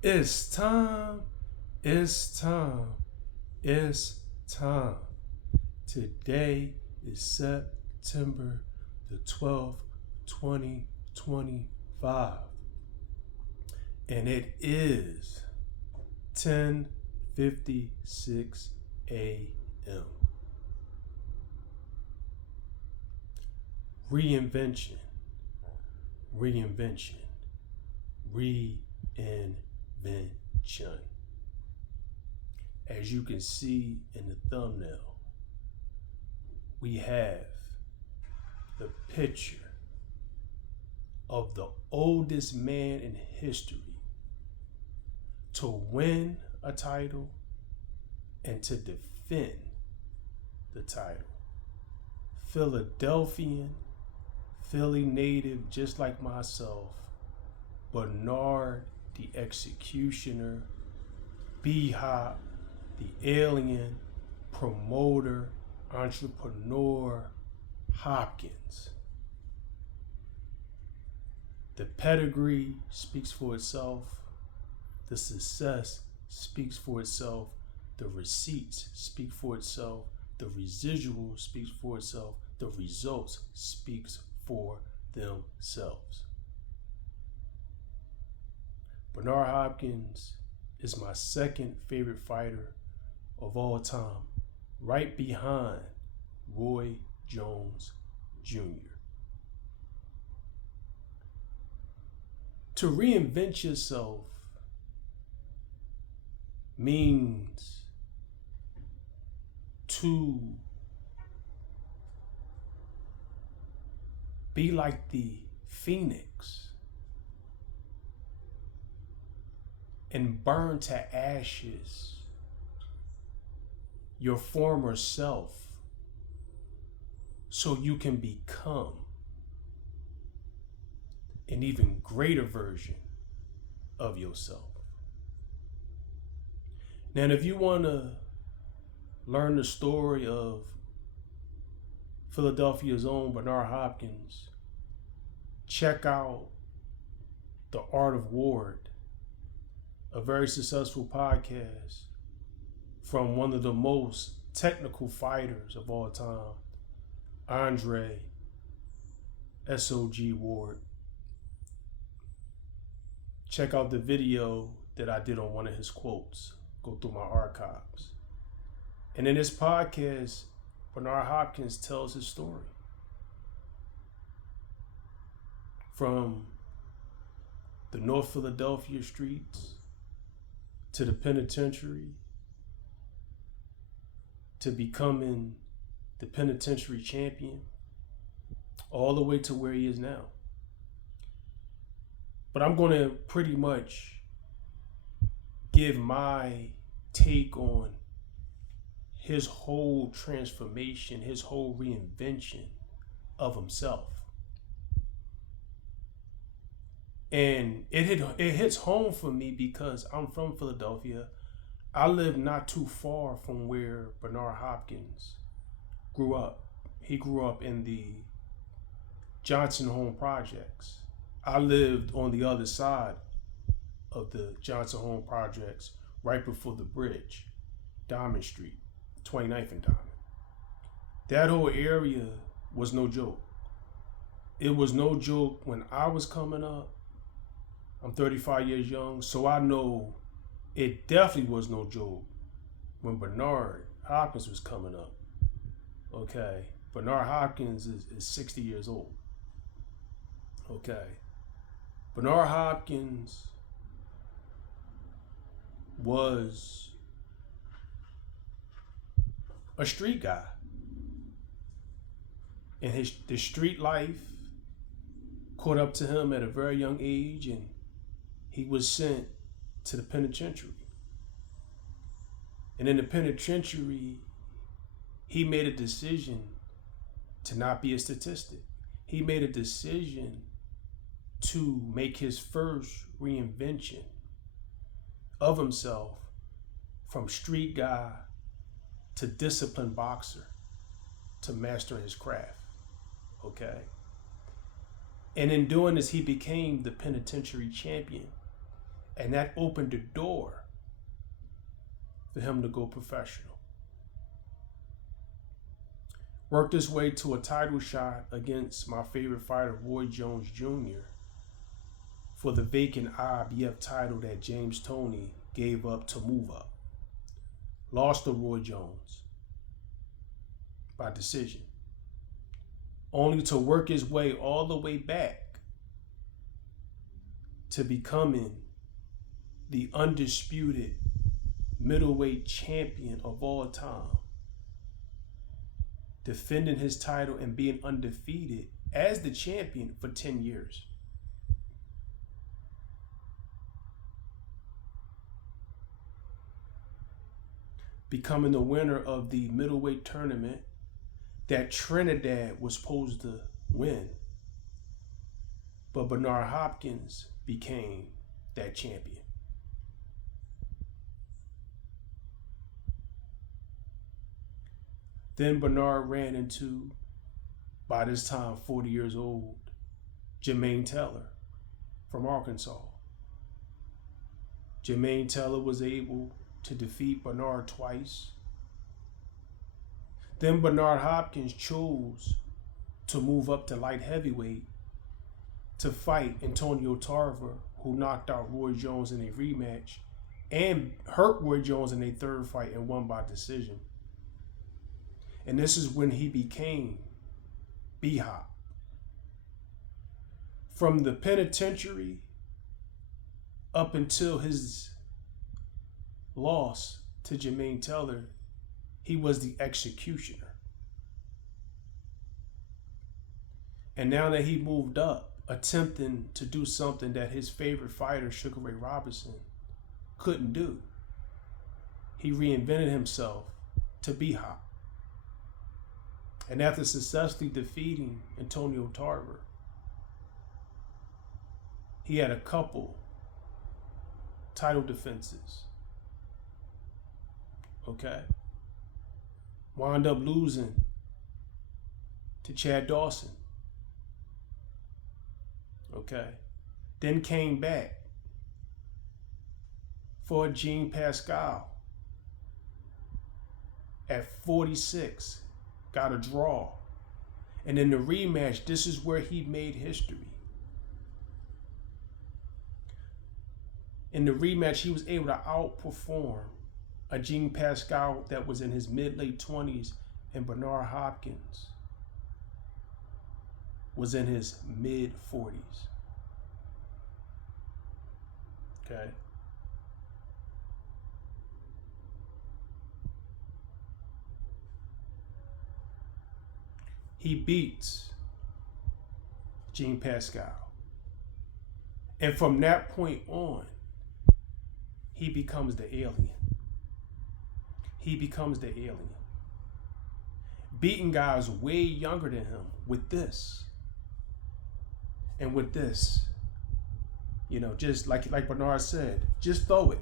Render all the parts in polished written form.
It's time. It's time. It's time. Today is September the 12th, 2025. And it is 10:56 a.m. Reinvention, reinvention, reinvention. As you can see in the thumbnail, we have the picture of the oldest man in history to win a title and to defend the title. Philadelphian, Philly native, just like myself, Bernard the Executioner, B-Hop, the alien, promoter, entrepreneur, Hopkins. The pedigree speaks for itself. The success speaks for itself. The receipts speak for itself. The residual speaks for itself. The results speaks for themselves. Bernard Hopkins is my second favorite fighter of all time, right behind Roy Jones Jr. To reinvent yourself means to be like the phoenix and burn to ashes your former self so you can become an even greater version of yourself. Now, if you want to learn the story of Philadelphia's own Bernard Hopkins, check out The Art of War, a very successful podcast from one of the most technical fighters of all time, Andre SOG Ward. Check out the video that I did on one of his quotes. Go through my archives. And in this podcast, Bernard Hopkins tells his story. From the North Philadelphia streets to the penitentiary to becoming the penitentiary champion, all the way to where he is now. But I'm going to pretty much give my take on his whole transformation, his whole reinvention of himself. And it hits home for me because I'm from Philadelphia. I live not too far from where Bernard Hopkins grew up. He grew up in the Johnson Home Projects. I lived on the other side of the Johnson Home Projects, right before the bridge, Diamond Street, 29th and Diamond. That whole area was no joke. It was no joke when I was coming up. I'm 35 years young, so I know it definitely was no joke when Bernard Hopkins was coming up. Okay, Bernard Hopkins is 60 years old. Okay, Bernard Hopkins was a street guy. And the street life caught up to him at a very young age, and he was sent to the penitentiary. And in the penitentiary, he made a decision to not be a statistic. He made a decision to make his first reinvention of himself from street guy to disciplined boxer to mastering his craft. Okay? And in doing this, he became the penitentiary champion And that opened the door for him to go professional. Worked his way to a title shot against my favorite fighter, Roy Jones Jr., for the vacant IBF title that James Toney gave up to move up. Lost to Roy Jones by decision, only to work his way all the way back to becoming the undisputed middleweight champion of all time, defending his title and being undefeated as the champion for 10 years. Becoming the winner of the middleweight tournament that Trinidad was supposed to win. But Bernard Hopkins became that champion. Then Bernard ran into, by this time 40 years old, Jermaine Taylor from Arkansas. Jermaine Taylor was able to defeat Bernard twice. Then Bernard Hopkins chose to move up to light heavyweight to fight Antonio Tarver, who knocked out Roy Jones in a rematch and hurt Roy Jones in a third fight and won by decision. And this is when he became B-Hop. From the penitentiary up until his loss to Jermaine Taylor, he was the executioner. And now that he moved up, attempting to do something that his favorite fighter, Sugar Ray Robinson, couldn't do, he reinvented himself to B-Hop. And after successfully defeating Antonio Tarver, he had a couple title defenses. Okay. Wound up losing to Chad Dawson. Okay. Then came back for Jean Pascal at 46. Got a draw. And in the rematch, this is where he made history. In the rematch, he was able to outperform a Jean Pascal that was in his mid-late 20s, and Bernard Hopkins was in his mid-40s. Okay. He beats Jean Pascal. And from that point on, he becomes the alien. He becomes the alien. Beating guys way younger than him with this. And with this, you know, just like Bernard said, just throw it.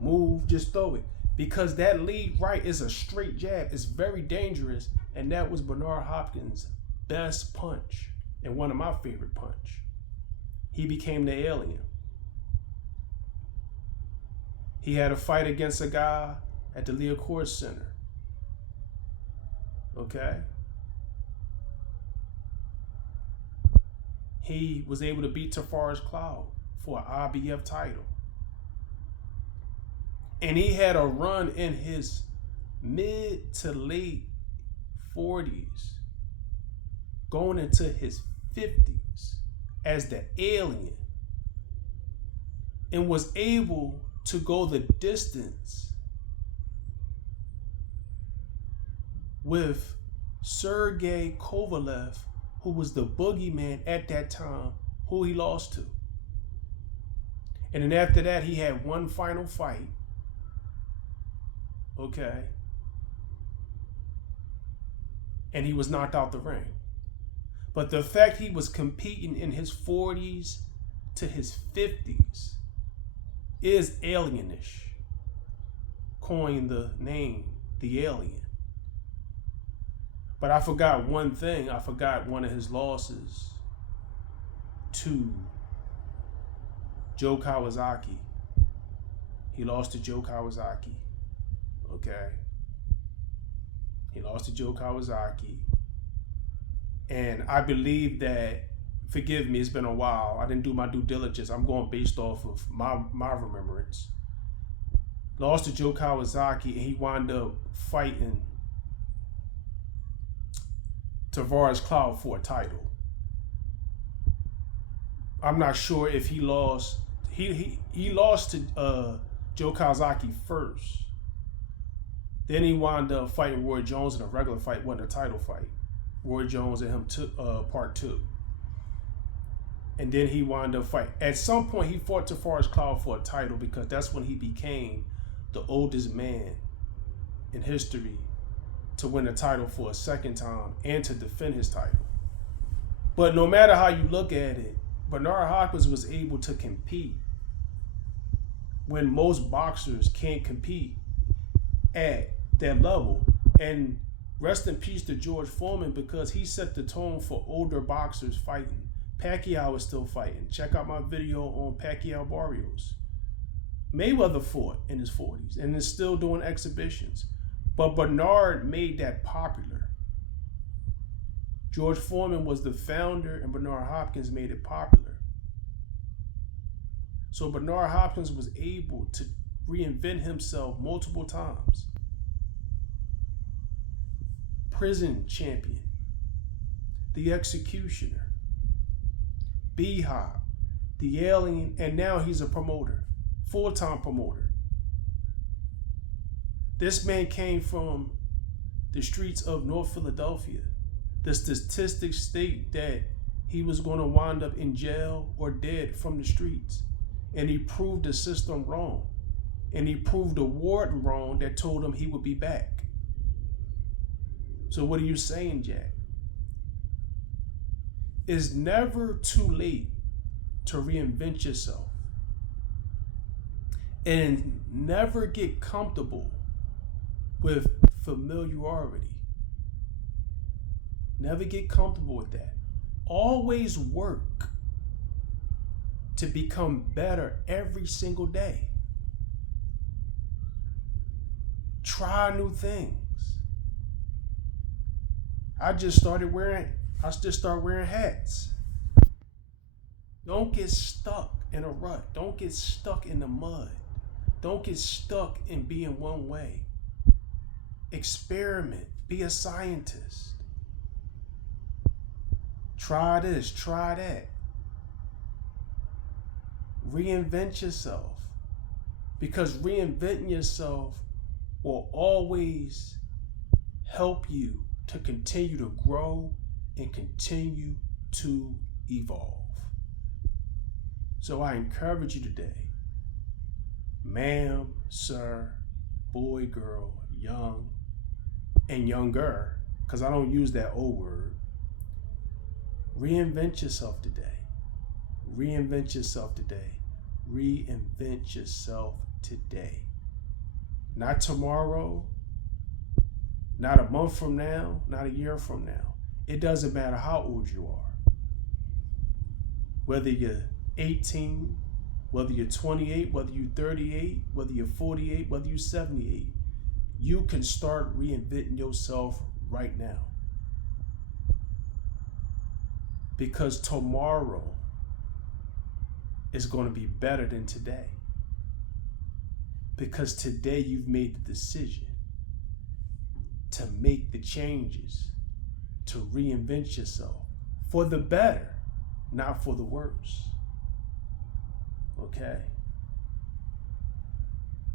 Move, just throw it. Because that lead right is a straight jab. It's very dangerous. And that was Bernard Hopkins' best punch and one of my favorite punch. He became the alien. He had a fight against a guy at the Leocourt Center. Okay? He was able to beat Tavares Cloud for an IBF title. And he had a run in his mid to late 40s, going into his 50s as the alien, and was able to go the distance with Sergey Kovalev, who was the boogeyman at that time, who he lost to. And then after that, he had one final fight. Okay. And he was knocked out the ring. But the fact he was competing in his 40s to his 50s is alienish. Coined the name, the alien. But I forgot one thing. I forgot one of his losses to Joe Kawasaki He lost to Joe Kawasaki. Okay. He lost to Joe Kawasaki. And I believe that, forgive me, it's been a while. I didn't do my due diligence. I'm going based off of my remembrance. Lost to Joe Kawasaki, and he wound up fighting Tavares Cloud for a title. I'm not sure if he lost. He lost to Joe Kawasaki first. Then he wound up fighting Roy Jones in a regular fight, wasn't a title fight. Roy Jones and him took part 2. And then he wound up fighting. At some point, he fought Tavares Cloud for a title because that's when he became the oldest man in history to win a title for a second time and to defend his title. But no matter how you look at it, Bernard Hopkins was able to compete when most boxers can't compete at that level. And rest in peace to George Foreman, because he set the tone for older boxers fighting. Pacquiao is still fighting. Check out my video on Pacquiao Barrios. Mayweather fought in his 40s and is still doing exhibitions. But Bernard made that popular. George Foreman was the founder, and Bernard Hopkins made it popular. So Bernard Hopkins was able to reinvent himself multiple times. Prison champion, the executioner, B-Hop, the alien, and now he's a promoter, full-time promoter. This man came from the streets of North Philadelphia. The statistics state that he was going to wind up in jail or dead from the streets. And he proved the system wrong. And he proved the warden wrong that told him he would be back. So what are you saying, Jack? It's never too late to reinvent yourself. And never get comfortable with familiarity. Never get comfortable with that. Always work to become better every single day. Try new things. I just started wearing hats. Don't get stuck in a rut. Don't get stuck in the mud. Don't get stuck in being one way. Experiment. Be a scientist. Try this, try that. Reinvent yourself. Because reinventing yourself will always help you to continue to grow and continue to evolve. So I encourage you today, ma'am, sir, boy, girl, young, and younger, because I don't use that old word. Reinvent yourself today. Reinvent yourself today. Reinvent yourself today. Not tomorrow, not a month from now, not a year from now. It doesn't matter how old you are. Whether you're 18, whether you're 28, whether you're 38, whether you're 48, whether you're 78, you can start reinventing yourself right now. Because tomorrow is going to be better than today. Because today you've made the decision to make the changes, to reinvent yourself for the better, not for the worse. Okay?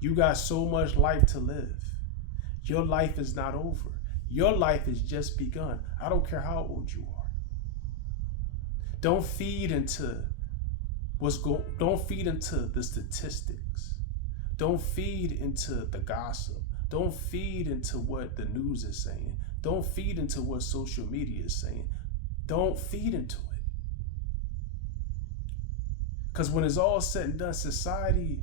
You got so much life to live. Your life is not over. Your life has just begun. I don't care how old you are. Don't feed into don't feed into the statistics. Don't feed into the gossip. Don't feed into what the news is saying. Don't feed into what social media is saying. Don't feed into it. Because when it's all said and done, society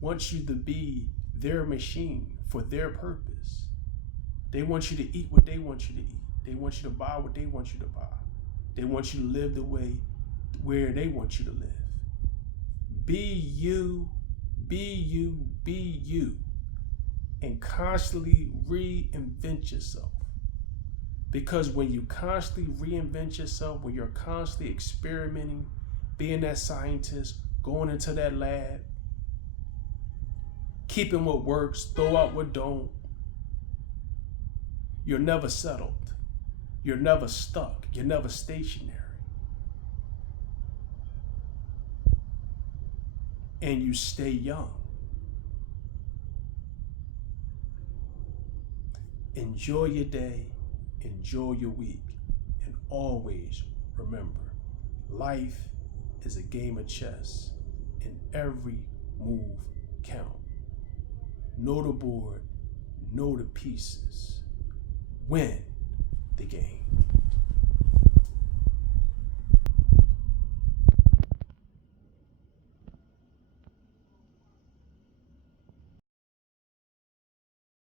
wants you to be their machine for their purpose. They want you to eat what they want you to eat. They want you to buy what they want you to buy. They want you to live the way where they want you to live. Be you, be you, and constantly reinvent yourself. Because when you constantly reinvent yourself, when you're constantly experimenting, being that scientist, going into that lab, keeping what works, throw out what don't, you're never settled. You're never stuck. You're never stationary. And you stay young. Enjoy your day, enjoy your week, and always remember, life is a game of chess, and every move counts. Know the board, know the pieces, win the game.